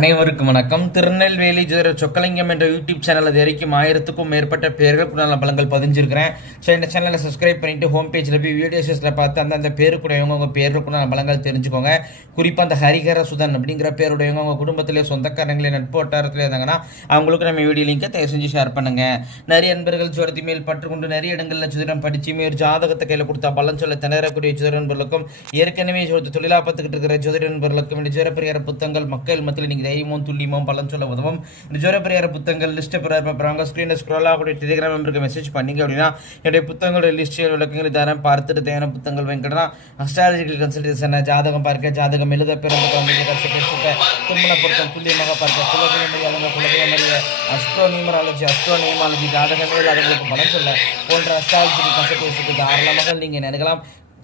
அனைவருக்கும் வணக்கம். திருநெல்வேலி ஜோதிட சொக்கலிங்கம் என்ற யூடியூப் சேனல் அது வரைக்கும் ஆயிரத்துக்கும் மேற்பட்ட பேர்கள் நல்ல பலங்கள் பதிஞ்சிருக்கிறேன். ஸோ இந்த சேனலை சப்ஸ்கிரைப் பண்ணிட்டு ஹோம் பேஜில் போய் வீடியோஸில் பார்த்து அந்தந்த பேருக்குடையவங்க உங்கள் பேருக்கு நல்ல பலங்கள் தெரிஞ்சுக்கோங்க. குறிப்பாக அந்த ஹரிஹர சுதன் அப்படிங்கிற பேருடையவங்க உங்கள் குடும்பத்திலே சொந்தக்காரங்களே நட்பு வட்டாரத்தில் இருந்தாங்கன்னா அவங்களுக்கு நம்ம வீடியோ லிங்கை தயவு செஞ்சு ஷேர் பண்ணுங்க. நிறைய நண்பர்கள் சுரத்தி மேல் பற்றுக்கொண்டு நிறைய இடங்களில் சுதிரம் படித்து ஒரு ஜாதகத்தை கையில் கொடுத்தா பலன் சொல்ல திணறக்கூடிய சுதிர நண்பர்களுக்கும் ஏற்கனவே தொழிலாக தொழிலா பார்த்துக்கிட்டு இருக்கிற சுதிர நண்பர்களுக்கும் இந்த ஜோர புத்தகங்கள் மக்கள் மத்தியில் நீங்கள் தைரியமும் துல்லியமும் பலன் சொல்ல உதவும் இந்த ஜோர பரிகார புத்தகங்கள் லிஸ்ட்டை பார்ப்பாங்க ஸ்க்ரீனில் ஸ்க்ரோல் ஆகக்கூடிய டெலிகிராம் நம்பருக்கு மெசேஜ் பண்ணீங்க அப்படின்னா என்னுடைய புத்தகங்களுடைய லிஸ்ட்டு விளக்கங்களை தரேன் பார்த்துட்டு தேவையான புத்தகங்கள் வெங்கடனா அஸ்ட்ராலஜிக்கல் கன்சல்டேஷன் ஜாதகம் பார்க்க ஜாதகம் எழுத பிறந்த குழந்தைங்க கஷ்டப்பட்டு திருமண பொருத்தம் துல்லியமாக பார்க்க குலதெய்வ மரியாதை குலதெய்வ மரியாதை அஸ்ட்ரோ நியூமராலஜி அஸ்ட்ரோ நியூமாலஜி ஜாதகமே இல்லாதவங்களுக்கு பலன் சொல்ல போன்ற அஸ்ட்ராலஜிக்கல் கன்சல்டேஷனுக்கு தாராளமாக நீங்கள் நினைக்கலாம்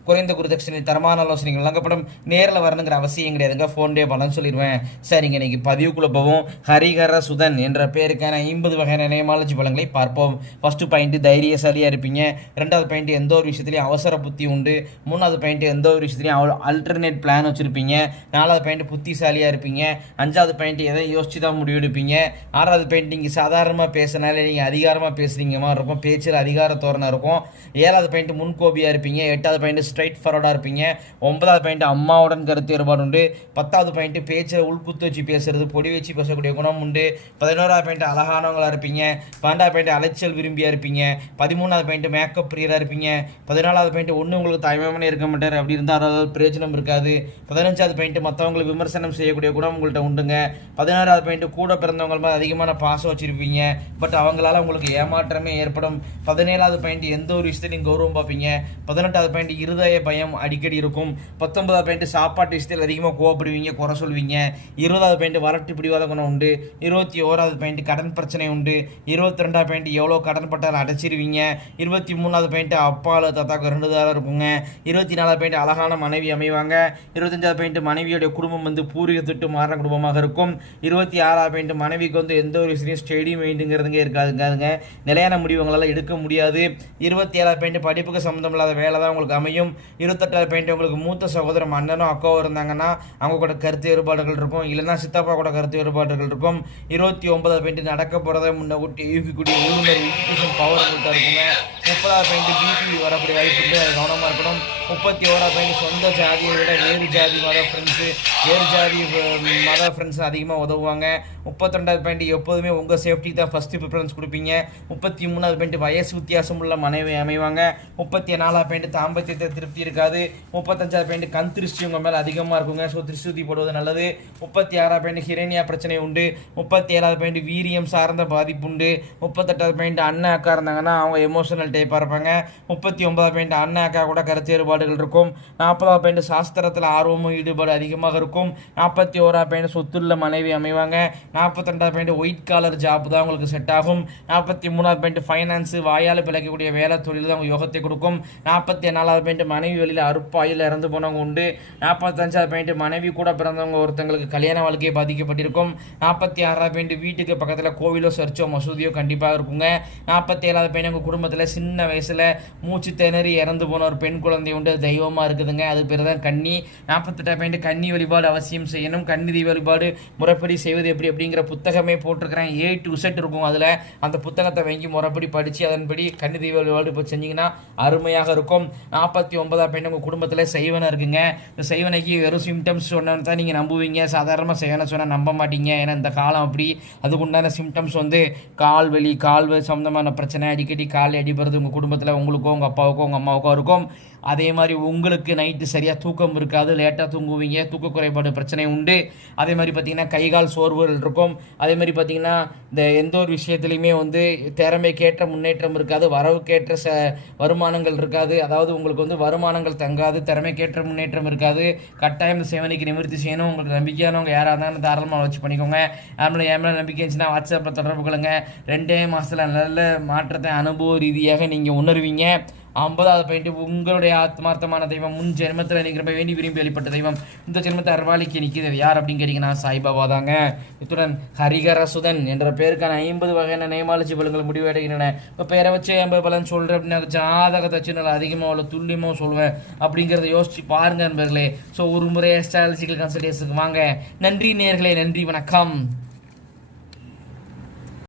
குறைந்த குருதட்சணை தரமான ஆலோசனைகள் வழங்கப்படும் நேரில் வரணுங்கிற அவசியம் கிடையாதுங்க ஃபோன்டே பலன் சொல்லிடுவேன். சரிங்க இன்றைக்கி பதிவுக்குள்ளே போவோம். ஹரிஹர சுதன் என்ற பேருக்கான ஐம்பது வகையான நேமாலஜி பலங்களை பார்ப்போம். ஃபஸ்ட்டு பாயிண்ட் தைரியசாலியாக இருப்பீங்க. ரெண்டாவது பாயிண்ட் எந்த ஒரு விஷயத்துலையும் அவசர புத்தி உண்டு. மூணாவது பாயிண்ட் எந்த ஒரு விஷயத்துலையும் அவ்வளோ அல்டர்னேட் பிளான் வச்சுருப்பீங்க. நாலாவது பாயிண்ட் புத்திசாலியாக இருப்பீங்க. அஞ்சாவது பாயிண்ட் எதை யோசிச்சு தான் முடிவெடுப்பீங்க. ஆறாவது பாயிண்ட் நீங்கள் சாதாரணமாக பேசினாலே நீங்கள் அதிகாரமாக பேசுகிறீங்க மாதிரி இருக்கும். பேச்சில் அதிகார தோரணை இருக்கும். ஏழாவது பாயிண்ட் முன்கோபியாக இருப்பீங்க. எட்டாவது பாயிண்ட் ஸ்ட்ரைட் ஃபார்வர்டாக இருப்பீங்க. ஒன்பதாவது பாயிண்ட் அம்மாவுடன் கருத்து வேறுபாடு உண்டு. பத்தாவது பாயிண்ட்டு பேச்சில் உள்குத்து வச்சு பேசுறது பொடி வச்சு பேசக்கூடிய குணம் உண்டு. பதினோராவது பாயிண்ட் அழகானவங்களா இருப்பீங்க. பன்னெண்டாவது பாயிண்ட் அலைச்சல் விரும்பியா இருப்பீங்க. பதிமூணாவது பாயிண்ட் மேக்கப் பிரியராக இருப்பீங்க. பதினாலாவது பாயிண்ட் ஒன்று உங்களுக்கு தாய்மாமனே இருக்க மாட்டார். அப்படி இருந்தால் அதாவது பிரயோஜனம் இருக்காது. பதினஞ்சாவது பாயிண்ட் மற்றவங்களுக்கு விமர்சனம் செய்யக்கூடிய குணம் உங்கள்கிட்ட உண்டுங்க. பதினாறாவது பாயிண்ட் கூட பிறந்தவங்க மேலே அதிகமான பாசம் வச்சுருப்பீங்க. பட் அவங்களால உங்களுக்கு ஏமாற்றமே ஏற்படும். பதினேழாவது பாயிண்ட் எந்த ஒரு விஷயத்தையும் கௌரவம் பார்ப்பீங்க. பதினெட்டாவது பாயிண்ட் இருதய பயம் அடிக்கடி இருக்கும். பத்தொன்பதாவது பாயிண்ட் சாப்பாட்டு விஷயத்தில் அதிகமாக கோவப்படுவீங்க குறை சொல்வீங்க. இருபதாவது பாயிண்ட் வரட்டு பிடிவாத குணம் உண்டு. இருபத்தி ஓராவது பாயிண்ட் கடன் பிரச்சனை உண்டு. இருபத்தி ரெண்டாவது பாயிண்ட் எவ்வளோ கடன் பட்டாலும் அடைச்சிருவீங்க. இருபத்தி மூணாவது பாயிண்ட் அப்பால தாத்தாக்கு ரெண்டு தான் இருக்குங்க. இருபத்தி நாலாவது பாயிண்ட் அழகான மனைவி அமைவாங்க. இருபத்தஞ்சாவது பாயிண்ட் மனைவியோட குடும்பம் வந்து பூர்வீக திட்டு மாறின குடும்பமாக இருக்கும். இருபத்தி ஆறாவது பாயிண்ட் மனைவிக்கு வந்து எந்த ஒரு விஷயம் ஸ்டெடி மைண்டுங்கிறதுங்க இருக்காதுங்க நிலையான முடிவு உங்களால் எடுக்க முடியாது. இருபத்தி ஏழாவது பாயிண்ட் படிப்புக்கு சம்மந்தம் இல்லாத வேலை தான் உங்களுக்கு அமையும். இருபத்தெட்டாவது பாயிண்ட் உங்களுக்கு மூத்த சகோதரம் அண்ணனும் அக்காவும் இருந்தாங்கன்னா அவங்க கூட கருத்து வேறுபாடுகள் இருக்கும். இல்லைன்னா சித்தப்பா கூட கருத்து வேறுபாடுகள் இருக்கும். இருபத்தி ஒன்பதாவது பாயிண்ட் நடக்க போகிறத முன்ன கூட்டி யூகிக்கூடிய உள்ளுணர்வு பவர் உங்கள்கிட்ட இருக்குங்க. முப்பதாவது பாயிண்ட் பிபி வரக்கூடிய வாய்ப்பு உண்டு. அது கவனமாக இருக்கணும். முப்பத்தி ஓராவது பாயிண்ட் சொந்த ஜாதியை விட வேறு ஜாதி மத ஃப்ரெண்ட்ஸு வேறு ஜாதி மத ஃப்ரெண்ட்ஸ் அதிகமாக உதவுவாங்க. முப்பத்தி ரெண்டாவது பாயிண்ட் எப்போதுமே உங்கள் சேஃப்டி தான் ஃபஸ்ட்டு ப்ரிஃபரன்ஸ் கொடுப்பீங்க. முப்பத்தி மூணாவது பாயிண்ட் வயசு வித்தியாசம் உள்ள மனைவி அமைவாங்க. முப்பத்தி நாலாவது பாயிண்ட் தாம்பத்தியத்தை திருப்தி இருக்காது. முப்பத்தஞ்சாவது பாயிண்ட் கண் திருஷ்டி உங்கள் மேலே அதிகமாக இருக்குங்க. ஸோ திருஷ்டி போடுவது நல்லது. முப்பத்தி ஆறாவது பாயிண்ட் ஹிரேனியா பிரச்சனை உண்டு. முப்பத்தி ஏழாவது பாயிண்ட் வீரியம் சார்ந்த பாதிப்பு உண்டு. முப்பத்தெட்டாவது பாயிண்ட் அண்ணன் அக்கா இருந்தாங்கன்னா அவங்க எமோஷனல் டைப்பாக இருப்பாங்க. முப்பத்தி ஒன்பதாவது பாயிண்ட் அண்ணன் அக்கா கூட கருத்து வேறுபாடுகள் இருக்கும். நாற்பதாவது பாயிண்ட் சாஸ்திரத்தில் ஆர்வமும் ஈடுபாடு அதிகமாக இருக்கும். நாற்பத்தி ஓராவது பாயிண்ட் சொத்துள்ள மனைவி அமைவாங்க. நாற்பத்தி ரெண்டாவது பாயிண்ட் ஒயிட் காலர் ஜாப் தான் உங்களுக்கு செட் ஆகும். நாற்பத்தி மூணாவது பாயிண்ட் ஃபைனான்ஸு வாயால் பிழைக்கக்கூடிய வேலை தொழில் தான் உங்கள் யோகத்தை கொடுக்கும். நாற்பத்தி நாலாவது பாயிண்ட் மனைவி வழியில் அறுப்பாயில் இறந்து போனவங்க உண்டு. நாற்பத்தஞ்சாவது பாயிண்ட் மனைவி கூட பிறந்தவங்க ஒருத்தங்களுக்கு கல்யாண வாழ்க்கையை பாதிக்கப்பட்டிருக்கும். நாற்பத்தி ஆறாவது பாயிண்ட் வீட்டுக்கு பக்கத்தில் கோவிலோ சர்ச்சோ மசூதியோ கண்டிப்பாக இருக்குங்க. நாற்பத்தி ஏழாவது பாயிண்ட் உங்கள் குடும்பத்தில் சின்ன வயசில் மூச்சு திணறி இறந்து போன ஒரு பெண் குழந்தை உண்டு. அது தெய்வமாக இருக்குதுங்க. அது பேர் தான் கன்னி. நாற்பத்தெட்டாவது பாயிண்ட் கன்னி வழிபாடு அவசியம் செய்யணும். கன்னி வழிபாடு முறைப்படி செய்வது எப்படி அப்படிங்கிற புத்தகமே போட்டிருக்கிறேன். ஏ டு செட் இருக்கும் அதில். அந்த புத்தகத்தை வாங்கி முறைப்படி படித்து அதன்படி கன்னி தெய்வ வழிபாடு இப்போ செஞ்சிங்கன்னா அருமையாக இருக்கும். நாற்பத்தி ஒன்பதாம் பெண் உங்கள் குடும்பத்தில் செய்வனை இருக்குங்க. இந்த செய்வனைக்கு வெறும் சிம்டம்ஸ் சொன்னா தான் நீங்கள் நம்புவீங்க. சாதாரணமாக செய்வனை சொன்னால் நம்ப மாட்டீங்க. ஏன்னா இந்த காலம் அப்படி. அதுக்குண்டான சிம்டம்ஸ் வந்து கால் வலி கால் வலி சம்மந்தமான பிரச்சனை அடிக்கடி கால் அடிபடுறது உங்கள் குடும்பத்தில் உங்களுக்கோ உங்கள் அப்பாவுக்கோ உங்கள் அம்மாவுக்கோ இருக்கும். அதே மாதிரி உங்களுக்கு நைட்டு சரியாக தூக்கம் இருக்காது லேட்டாக தூங்குவீங்க தூக்க குறைபாடு பிரச்சனை உண்டு. அதே மாதிரி பார்த்தீங்கன்னா கை கால் சோர்வுகள் இருக்கும். அதே மாதிரி பார்த்தீங்கன்னா இந்த எந்த ஒரு விஷயத்துலையுமே வந்து திறமைக்கேற்ற முன்னேற்றம் இருக்காது வரவுக்கேற்ற ச வருமானங்கள் இருக்காது. அதாவது உங்களுக்கு வந்து வருமானங்கள் தங்காது திறமைக்கேற்ற முன்னேற்றம் இருக்காது. கட்டாயம் சேவனைக்கு நிவர்த்தி செய்யணும். உங்களுக்கு நம்பிக்கையானவங்க யாராக இருந்தாலும் தாராளமாக வச்சு பண்ணிக்கோங்க. அதனால் ஏன் மேலே நம்பிக்கை இருந்துச்சுன்னா வாட்ஸ்அப்பில் தொடர்பு கொள்ளுங்கள் ரெண்டே மாதத்தில் நல்ல மாற்றத்தை அனுபவ ரீதியாக நீங்கள் உணர்வீங்க. ஐம்பதாவது பாயிண்ட் உங்களுடைய ஆத்மார்த்தமான தெய்வம் முன் ஜென்மத்தில் நீங்கள் ரொம்ப வேண்டி விரும்பி வெளிப்பட்ட தெய்வம். இந்த ஜென்மத்தை அர்வாளிக்கு நிற்கிறது யார் அப்படின்னு கேட்டிங்கன்னா சாய்பாபா தாங்க. இத்துடன் ஹரிகரசுதன் என்ற பேருக்கான ஐம்பது வகையான நேமாலஜி பலன்கள் முடிவடைகின்றன. இப்போ பேரை வச்சு ஐம்பது பலன் சொல்கிறேன் அப்படின்னா ஜாதகத்தை வச்சு நல்லா அதிகமாக அவ்வளோ துல்லியமாக சொல்லுவேன் அப்படிங்கிறத யோசிச்சு பாருங்க நண்பர்களே. ஸோ ஒரு முறை அஸ்ட்ராலஜிக்கல் கன்சல்டேஷனுக்கு வாங்க. நன்றி நேர்களே நன்றி வணக்கம்.